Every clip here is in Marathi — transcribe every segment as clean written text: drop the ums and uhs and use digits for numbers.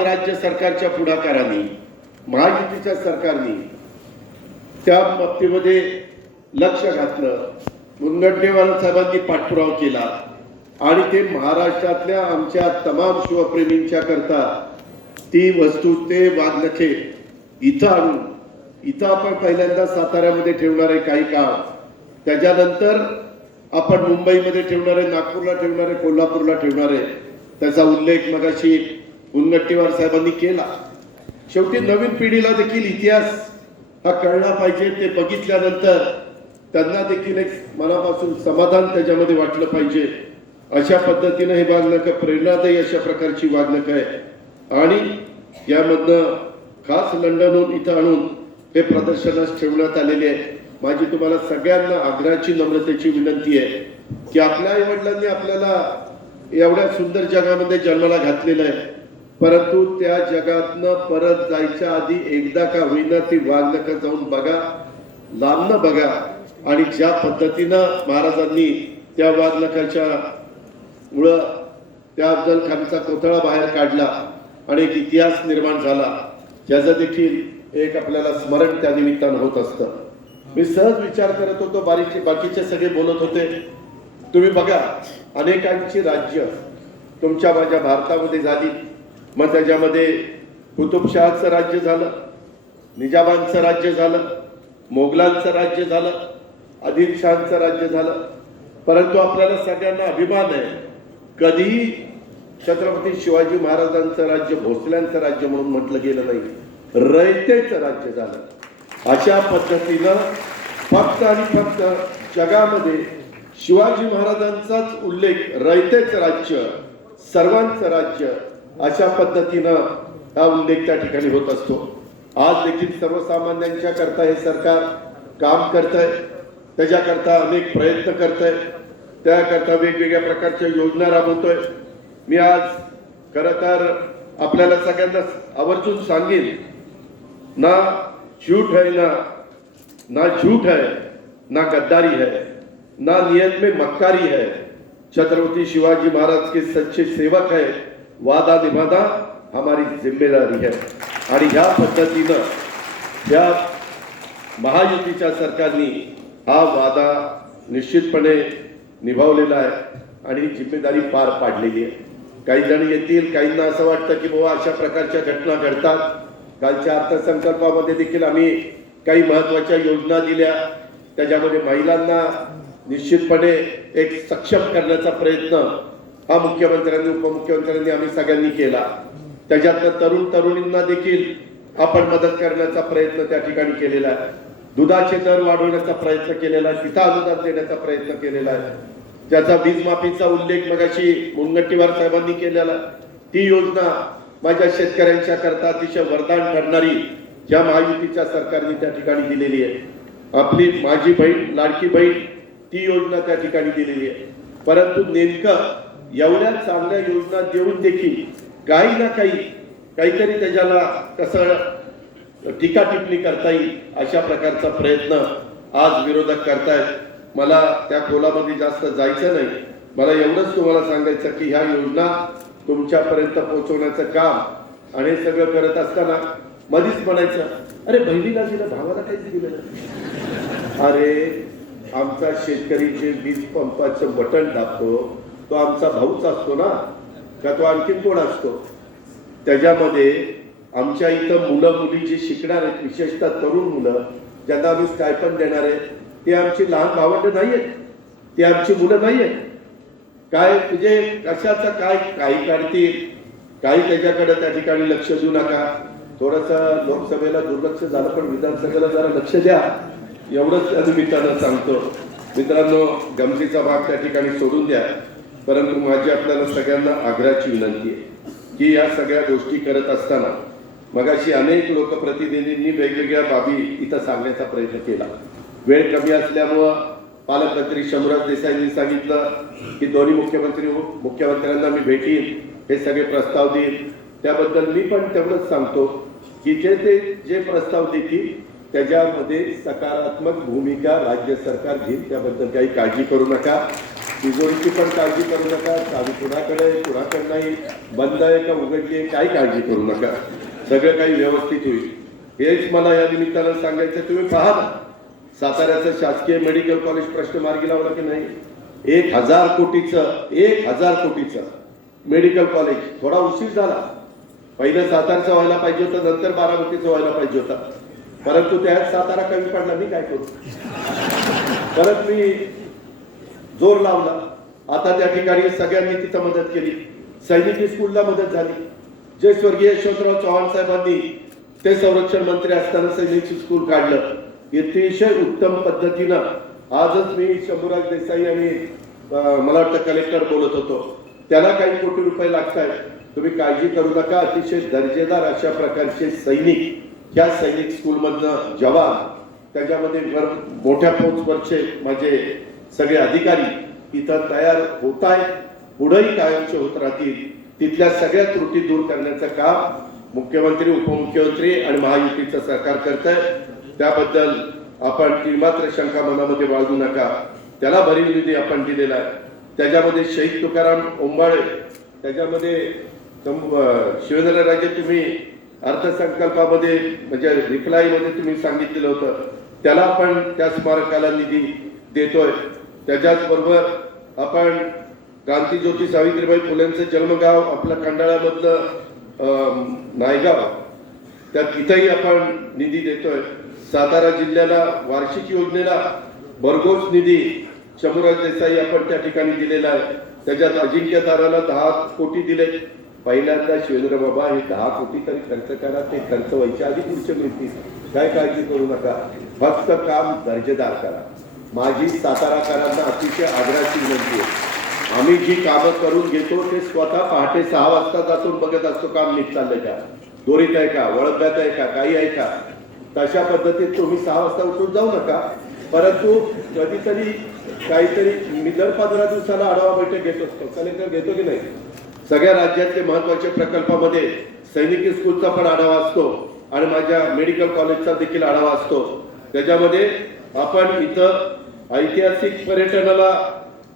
आज राज्य सरकारच्या पुढाकाराने महायुतीच्या सरकारने त्या बाबतीमध्ये लक्ष घातलं, मुनगंटीवार साहेबांनी पाठपुरावा केला आणि ते महाराष्ट्रातल्या आमच्या तमाम शिवप्रेमींच्या करता ती वस्तू ते वाघनखे इथं आणून इथं आपण पहिल्यांदा साताऱ्यामध्ये ठेवणार आहे काही काळ, त्याच्यानंतर आपण मुंबईमध्ये ठेवणार आहे, नागपूरला ठेवणार आहे, कोल्हापूरला ठेवणार आहे. त्याचा उल्लेख मगाशी मुनगंटीवार साहेबांनी केला. शेवटी नवीन पिढीला देखील इतिहास हा कळला पाहिजे. ते बघितल्यानंतर त्यांना देखील एक मनापासून समाधान त्याच्यामध्ये वाटलं पाहिजे. अशा पद्धतीनं हे वाघनखं प्रेरणादायी अशा प्रकारची वाघनखं आहे आणि यामधनं खास लंडनहून इथं आणून हे प्रदर्शनास ठेवण्यात आलेले आहे. माझी तुम्हाला सगळ्यांना आग्रहाची नम्रतेची विनंती आहे की आपल्या आईवडिलांनी आपल्याला एवढ्या सुंदर जगामध्ये जन्माला घातलेलं आहे, परंतु त्या जगातनं परत जायच्या आधी एकदा का होईना ती वाघनखं जाऊन बघा, लांबनं बघा आणि ज्या पद्धतीनं महाराजांनी त्या वाघनखाच्या मुळं त्या अफजल खानचा कोथळा बाहेर काढला आणि एक इतिहास निर्माण झाला, ज्याचं देखील एक आपल्याला स्मरण त्या निमित्तानं होत असतं. मी सहज विचार करत होतो, बाकीचे सगळे बोलत होते. तुम्ही बघा, अनेकांची राज्य तुमच्या माझ्या भारतामध्ये झाली. मग त्याच्यामध्ये कुतुबशहाचं राज्य झालं, निजामांचं राज्य झालं, मोगलांचं राज्य झालं, आदिलशहांचं राज्य झालं. परंतु आपल्याला सगळ्यांना अभिमान आहे, कधीही छत्रपती शिवाजी महाराजांचं राज्य भोसल्यांचं राज्य म्हणून म्हटलं गेलं नाही, रयतेचं राज्य झालं. अशा पद्धतीनं फक्त आणि फक्त जगामध्ये शिवाजी महाराजांचाच उल्लेख, रयतेचं राज्य, सर्वांचं राज्य, अशा पद्धतीनं हा उल्लेख त्या ठिकाणी होत असतो. आज देखील सर्वसामान्यांच्या करता हे सरकार काम करत आहे, त्याच्याकरता अनेक प्रयत्न करत आहे, त्याकरता वेगवेगळ्या प्रकारच्या योजना राबवतोय. मी आज खरं तर आपल्याला सगळ्यांना आवर्जून सांगेन, ना झूठ है ना झूठ है, ना गद्दारी है, ना नियत में मक्कारी है. छत्रपति शिवाजी महाराज के सच्चे सेवक है, वादा निभाना हमारी जिम्मेदारी है. आणि ह्या पद्धतीनं या महायुतीच्या सरकारने हा वादा निश्चितपणे निभावलेला आहे आणि जिम्मेदारी पार पाडलेली आहे. काही जण येतील, काहींना असं वाटतं की बाबा अशा प्रकारच्या घटना घडतात. कालच्या अर्थसंकल्पामध्ये देखील आम्ही काही महत्त्वाच्या योजना दिल्या, त्याच्यामध्ये महिलांना निश्चितपणे एक सक्षम करण्याचा प्रयत्न हा मुख्यमंत्र्यांनी, उपमुख्यमंत्र्यांनी, आम्ही सगळ्यांनी केला. त्याच्यातनं तरुणींना देखील आपण मदत करण्याचा प्रयत्न त्या ठिकाणी केलेला आहे. दुधाचे दर वाढवण्याचा प्रयत्न केलेला आहे, तिथं अनुदान देण्याचा प्रयत्न केलेला आहे. ज्याचा वीज माफीचा उल्लेख मगाशी मुनगंटीवार साहेबांनी केलेला, ती योजना माझ्या शेतकऱ्यांच्या करता अतिशय वरदान ठरणारी ज्या महायुतीच्या सरकारने त्या ठिकाणी दिलेली आहे. आपली माझी बहीण, लाडकी बहीण, ती योजना त्या ठिकाणी दिलेली आहे. परंतु नेमकं एवढ्या चांगल्या योजना देऊन देखील काही ना काहीतरी त्याच्याला कसं टीका टिप्पणी करता येईल अशा प्रकारचा प्रयत्न आज विरोधक करतायत. मला त्या खोलामध्ये जास्त जायचं नाही. मला एवढंच तुम्हाला सांगायचं की ह्या योजना तुमच्यापर्यंत पोहोचवण्याचं काम आणि सगळं करत असताना मधीच म्हणायचं, अरे बहिणीला दिलं, भावाला काहीच दिलं नाही. अरे आमचा शेतकरी जे वीज पंपाचं बटन दाबतो तो आमचा भाऊच असतो ना, का तो आणखीन कोण असतो? त्याच्यामध्ये आमच्या इथं मुलं मुली जे शिकणार आहेत, विशेषतः तरुण मुलं ज्यांना आम्ही स्टायपंड देणार आहे, ते आमची लहान भावंड नाही आहेत, ते आमची मुलं नाही आहेत. काय म्हणजे कशाचं काय काही काढतील, काही त्याच्याकडे त्या ठिकाणी लक्ष देऊ नका. थोडंसं लोकसभेला दुर्लक्ष झालं, पण विधानसभेला जरा लक्ष द्या, एवढंच त्या निमित्तानं सांगतो. मित्रांनो, गमतीचा भाग त्या ठिकाणी सोडून द्या. परंतु माझी आपल्याला सगळ्यांना आग्रहाची विनंती आहे की या सगळ्या गोष्टी करत असताना मगाशी अनेक लोकप्रतिनिधींनी वेगवेगळ्या बाबी इथं सांगण्याचा प्रयत्न केला. वेळ कमी असल्यामुळं पालकमंत्री शंभूराज देसाईंनी सांगितलं की दोन्ही मुख्यमंत्र्यांना मी भेटीन, हे सगळे प्रस्ताव देईल. त्याबद्दल मी पण तेवढंच सांगतो की जे प्रस्ताव देतील त्याच्यामध्ये सकारात्मक भूमिका राज्य सरकार घेईल, त्याबद्दल काही काळजी करू नका. तिजोरीची पण काळजी करू नका, चावी कुणाकडे नाही, बंद आहे का उघडली आहे, काही काळजी करू नका, सगळं काही व्यवस्थित होईल. हेच मला या निमित्तानं सांगायचं. तुम्ही पहा ना, साताऱ्याचं शासकीय मेडिकल कॉलेज प्रश्न मार्गी लावला की नाही? 1,000 कोटीचं मेडिकल कॉलेज. थोडा उशीर झाला. पहिलं सातारचं व्हायला पाहिजे होतं, नंतर बारामतीचं व्हायला पाहिजे होता, परंतु त्यात सातारा कमी पडला. मी काय करू? परत मी जोर लावला. आता त्या ठिकाणी सगळ्यांनी तिथं मदत केली. सैनिकी स्कूलला मदत झाली. जे स्वर्गीय यशवंतराव चव्हाण साहेबांनी ते संरक्षण मंत्री असताना सैनिकी स्कूल काढलं, अतिशय उत्तम पद्धतीनं. आजच मी शंभूराज देसाई आणि मला वाटतं कलेक्टर बोलत होतो, त्याला काही कोटी रुपये लागत आहेत. तुम्ही काळजी करू नका. अतिशय दर्जेदार अशा प्रकारचे सैनिक या सैनिक स्कूलमधनं जवान, त्याच्यामध्ये मोठ्या पोस्टवरचे माझे सगळे अधिकारी इथं तयार होत आहेत. पुढेही कायमचे होत राहतील. तिथल्या सगळ्या त्रुटी दूर करण्याचं काम मुख्यमंत्री, उपमुख्यमंत्री आणि महायुतीचं सरकार करत आहे. त्याबद्दल आपण मात्र शंका मनामध्ये बाळगू नका. त्याला भरीव निधी आपण दिलेला आहे. त्याच्यामध्ये शहीद तुकाराम ओंबाळे, त्याच्यामध्ये शिवेंद्रराजे तुम्ही अर्थसंकल्पामध्ये म्हणजे रिप्लायमध्ये तुम्ही सांगितलेलं होतं, त्याला आपण त्या स्मारकाला निधी देतोय. त्याच्याचबरोबर आपण क्रांतीज्योती सावित्रीबाई फुलेंचं जन्मगाव आपलं खंडाळामधलं नायगाव, त्या तिथंही आपण निधी देतोय. सातारा जिल्ह्याला वार्षिक योजनेला भरघोस निधी शंभूराज देसाई आपण त्या ठिकाणी दिलेला आहे. त्याच्यात अजिंक्य ताराला 10 कोटी दिले. पहिल्यांदा शिवेंद्र बाबा हे 10 कोटी तरी खर्च करा, ते खर्च व्हायच्या आधी पुढचे मिळतील. काय काळजी करू नका, फक्त काम दर्जेदार करा. माझी साताराकरांना अतिशय आग्रहाची विनंती आहे. आम्ही जी कामं करून घेतो ते स्वतः पहाटे 6 वाजता जातून बघत असतो काम नीट चाललंय का, दोरीत आहे का, वळब्यात आहे का, काही आहे का. तशा पद्धतीत तुम्ही 6 वाजता उठून जाऊ नका, परंतु कधीतरी काहीतरी मी दर 15 दिवसाला आढावा बैठक घेत असतो. कलेक्टर घेतो की नाही? सगळ्या राज्यातले महत्वाच्या प्रकल्पामध्ये सैनिकी स्कूलचा पण आढावा असतो आणि माझ्या मेडिकल कॉलेजचा देखील आढावा असतो. त्याच्यामध्ये आपण इथं ऐतिहासिक पर्यटनाला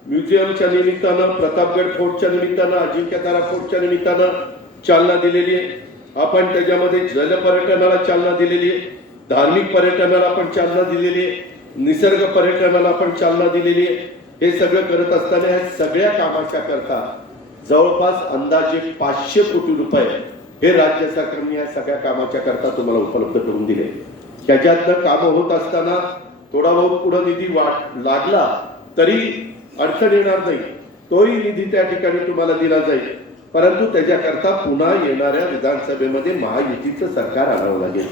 म्युझियमच्या निमित्तानं, प्रतापगड फोर्टच्या निमित्तानं, अजिंक्यतारा फोर्टच्या निमित्तानं चालना दिलेली आहे. आपण त्याच्यामध्ये जलपर्यटनाला चालना दिलेली आहे, धार्मिक पर्यटनाला आपण चालना दिलेली आहे, निसर्ग पर्यटनाला आपण चालना दिलेली आहे. हे सगळं करत असताना या सगळ्या कामाच्या करता जवळपास अंदाजे 500 कोटी रुपये हे राज्य सरकारने या सगळ्या कामाच्या करता तुम्हाला उपलब्ध करून दिले. त्याच्यातनं कामं होत असताना थोडा बहुत पुढे निधी लागला तरी अडचण येणार नाही. तोही निधी त्या ठिकाणी तुम्हाला दिला जाईल, परंतु त्याच्याकरता पुन्हा येणाऱ्या विधानसभेमध्ये महायुतीचं सरकार आणावं लागेल.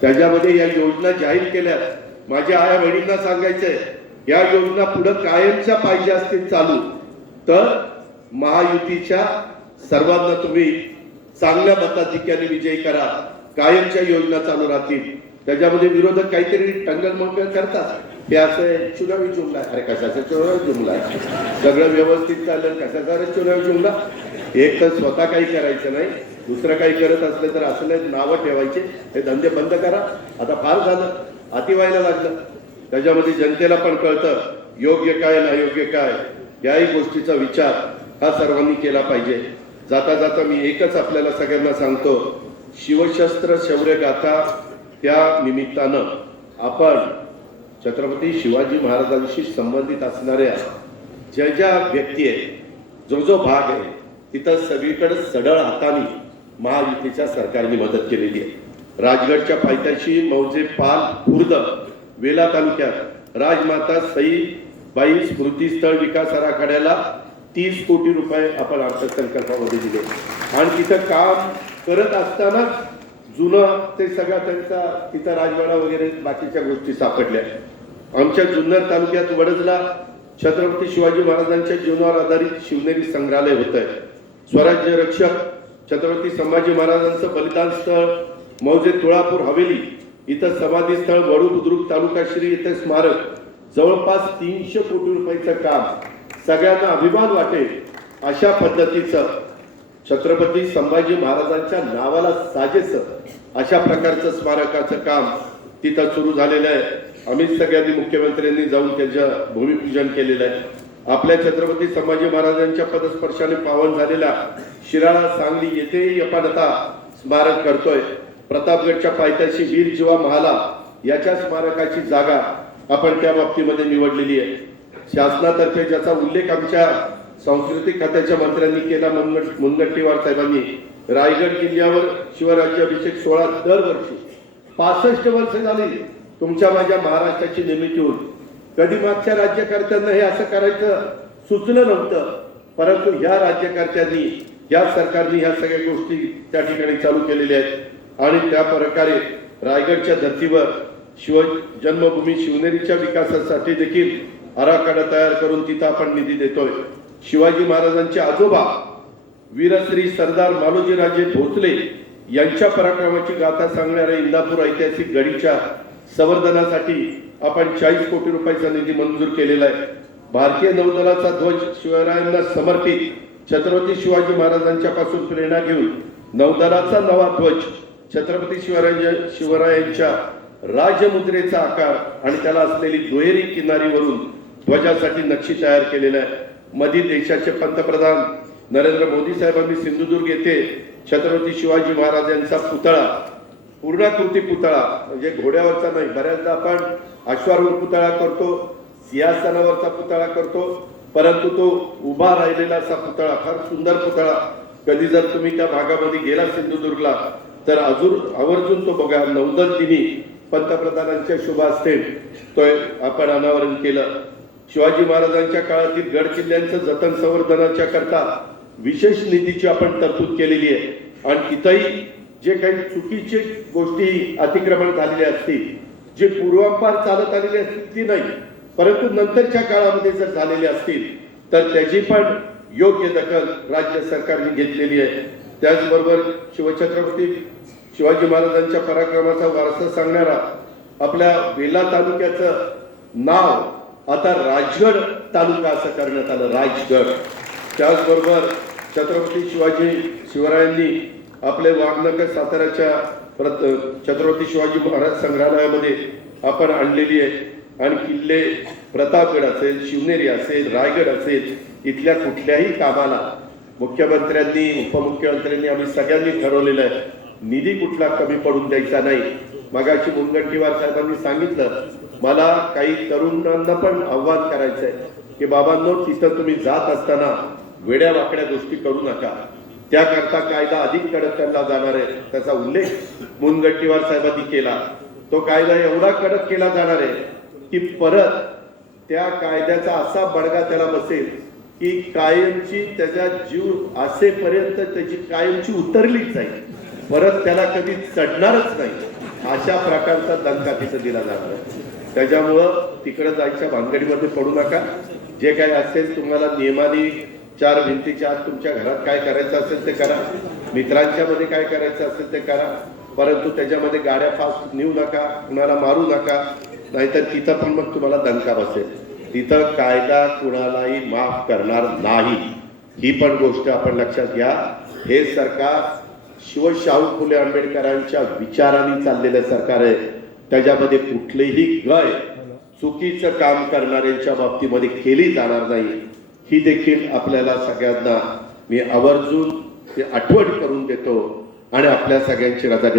त्याच्यामध्ये या योजना जाहीर केल्या. माझ्या आया बहिणींना सांगायचंय, या योजना पुढे कायमच्या पाहिजे असतील चालू, तर महायुतीच्या सर्वांना तुम्ही चांगल्या मताधिक्याने विजयी करा. कायमच्या योजना चालू राहतील. त्याच्यामध्ये विरोधक काहीतरी टंगल मंगल करतात, हे असं चुनावी जुमला आहे. अरे कशाचा चुनावी जुमला आहे? सगळं व्यवस्थित चाललं, कशाचा चुनावी जुमला? एक तर स्वतः काही करायचं नाही, दुसरं काही करत असलं तर असं नावं ठेवायचे. हे धंदे बंद करा. आता फार झालं, अति व्हायला लागलं. त्याच्यामध्ये जनतेला पण कळतं योग्य काय अयोग्य काय, याही गोष्टीचा विचार हा सर्वांनी केला पाहिजे. जाता जाता मी एकच आपल्याला सगळ्यांना सांगतो, शिवशस्त्र शौर्य गाथा त्या निमित्तानं आपण छत्रपती शिवाजी महाराजांशी संबंधित असणाऱ्या ज्या ज्या व्यक्ती आहेत, जो जो भाग आहे, तिथं सगळीकडे सढळ हाताने महायुतीच्या सरकारने मदत केलेली आहे. राजगडच्या पायथ्याशी मौजे पाल खुर्द वेला तालुक्यात राजमाता सईबाई स्मृतीस्थळ विकास आराखड्याला 30 कोटी रुपये आपण अर्थसंकल्पामध्ये दिले. आणि तिथं काम करत असताना जुनं ते सगळा त्यांचा तिथं राजवाडा वगैरे बाकीच्या गोष्टी सापडल्या. आमच्या जुन्नर तालुक्यात वडजला छत्रपती शिवाजी महाराजांच्या जीवनावर आधारित शिवनेरी संग्रहालय होत आहे. स्वराज्य रक्षक छत्रपती संभाजी महाराजांचं बलिदान स्थळ मौजे तुळापूर हवेली इथं समाधी स्थळ वडू बुद्रुक तालुका श्री इथे स्मारक, जवळपास 300 कोटी रुपयाचं काम. सगळ्यांना अभिमान वाटेल अशा पद्धतीचं छत्रपती संभाजी महाराजांच्या नावाला साजेस अशा प्रकारचं स्मारकाचं काम तिथं सुरू झालेलं आहे. आम्ही सगळ्यांनी मुख्यमंत्र्यांनी जाऊन त्याचं भूमिपूजन केलेलं आहे. आपल्या छत्रपती संभाजी महाराजांच्या पदस्पर्शाने पावन झालेल्या शिराळा सांगली येथेही आपण आता स्मारक करतोय। प्रतापगडच्या पायथ्याशी वीर जीवा महाला याच्या स्मारकाची जागा आपण त्या बाबतीमध्ये निवडलेली आहे। शासनातर्फे ज्याचा उल्लेख आमच्या सांस्कृतिक खात्याच्या मंत्र्यांनी केला, मुनगंटीवार साहेबांनी, रायगड किल्ल्यावर शिवराज्याभिषेक सोहळा दरवर्षी 65 वर्ष झाली तुमच्या माझ्या महाराष्ट्राची निर्मिती होऊन। कधी मागच्या राज्यकर्त्यांना हे असं करायचं सुचलं नव्हतं, परंतु ह्या राज्यकर्त्यांनी, या सरकारने ह्या सगळ्या गोष्टी त्या ठिकाणी चालू केलेल्या आहेत आणि त्या प्रकारे रायगडच्या धर्तीवर शिव जन्मभूमी शिवनेरीच्या विकासासाठी देखील आराखडा तयार करून तिथं आपण निधी देतोय। शिवाजी महाराजांचे आजोबा वीरश्री सरदार मालोजीराजे भोसले यांच्या पराक्रमाची गाथा सांगणाऱ्या इंदापूर ऐतिहासिक गडीच्या संवर्धनासाठी आपण 40 कोटी रुपयाचा निधी मंजूर केलेला आहे। भारतीय नौदलाचा ध्वज शिवरायांना समर्पित छत्रपती शिवाजी महाराजांच्या पासून प्रेरणा घेऊन नौदलाचा नवा ध्वज छत्रपती शिवरायांच्या राजमुद्रेचा आकार आणि त्याला असलेली दुहेरी किनारीवरून ध्वजासाठी नक्षी तयार केलेल्या आहे। मधी देशाचे पंतप्रधान नरेंद्र मोदी साहेबांनी सिंधुदुर्ग येथे छत्रपती शिवाजी महाराजांचा पुतळा, पूर्णाकृती पुतळा, म्हणजे घोड्यावरचा नाही, बऱ्याचदा आपण अश्वारूढ पुतळा करतो, सिंहासनावरचा पुतळा करतो, परंतु तो उभा राहिलेला असा पुतळा, फार सुंदर पुतळा, कधी जर तुम्ही त्या भागामध्ये गेला सिंधुदुर्गला तर आवर्जून तो बघा। नौदल दिनी पंतप्रधानांच्या शुभ हस्ते तो आपण अनावरण केलं। शिवाजी महाराजांच्या काळातील गड किल्ल्यांचं जतन संवर्धनाच्या करता विशेष निधीची आपण तरतूद केलेली आहे आणि तिथंही जे काही चुकीचे गोष्टी अतिक्रमण झालेले असतील, जे पूर्वापार चालत आलेले असतील ती नाही, परंतु नंतरच्या काळामध्ये जर झालेले असतील तर त्याची पण योग्य दखल राज्य सरकारने घेतलेली आहे। त्याचबरोबर शिवछत्रपती शिवाजी महाराजांच्या पराक्रमाचा वारसा सांगणारा आपल्या वेल्हा तालुक्याचं नाव आता राजगड तालुका असं करण्यात आलं, राजगड। त्याचबरोबर छत्रपती शिवरायांनी आपले वाघनगर साताऱ्याच्या छत्रपती शिवाजी महाराज संग्रहालयामध्ये आपण आणलेली आहे आणि किल्ले प्रतापगड असेल, शिवनेरी असेल, रायगड असेल, इथल्या कुठल्याही कामाला मुख्यमंत्र्यांनी, उपमुख्यमंत्र्यांनी, आम्ही सगळ्यांनी ठरवलेलं आहे निधी कुठला कमी पडून द्यायचा नाही। मगाशी मुनगंटीवार साहेबांनी सांगितलं, मला काही तरुणांना पण आव्हान करायचं आहे की बाबांनो, तिथं तुम्ही जात असताना वेड्या वाकड्या गोष्टी करू नका, त्याकरता कायदा अधिक कडक केला जाणार आहे। त्याचा उल्लेख मुनगंटीवार साहेबांनी केला। तो कायदा एवढा कडक केला जाणार आहे की परत त्या कायद्याचा असा बडगा त्याला बसेल की कायमची त्याचा जीव असेपर्यंत त्याची कायमची उतरलीच जाईल, परत त्याला कधी चढणारच नाही, अशा प्रकारचा दणका तिथं दिला जाणार आहे। त्याच्यामुळं तिकडे जायच्या भानगडीमध्ये पडू नका। जे काही असेल तुम्हाला नियमाने 4 भिंतीच्या आत तुमच्या घरात काय करायचं असेल ते करा, मित्रांच्या मध्ये काय करायचं असेल ते करा, परंतु त्याच्यामध्ये गाड्या फास्ट नेऊ नका, कुणाला मारू नका, नाहीतर तिथं पण मग तुम्हाला दणका बसेल। तिथं कायदा कुणालाही माफ करणार नाही, ही पण गोष्ट आपण लक्षात घ्या। हे सरकार शाहू फुले आंबेडकरांच्या विचारांनी चाललेलं सरकार आहे, त्याच्यामध्ये कुठलेही गय चुकीचं काम करणाऱ्यांच्या बाबतीमध्ये केली जाणार नाही, ही देखील आपल्याला सगळ्यांना मी आवर्जून आठवण करून देतो आणि आपल्या सगळ्यांची रजा घेतो।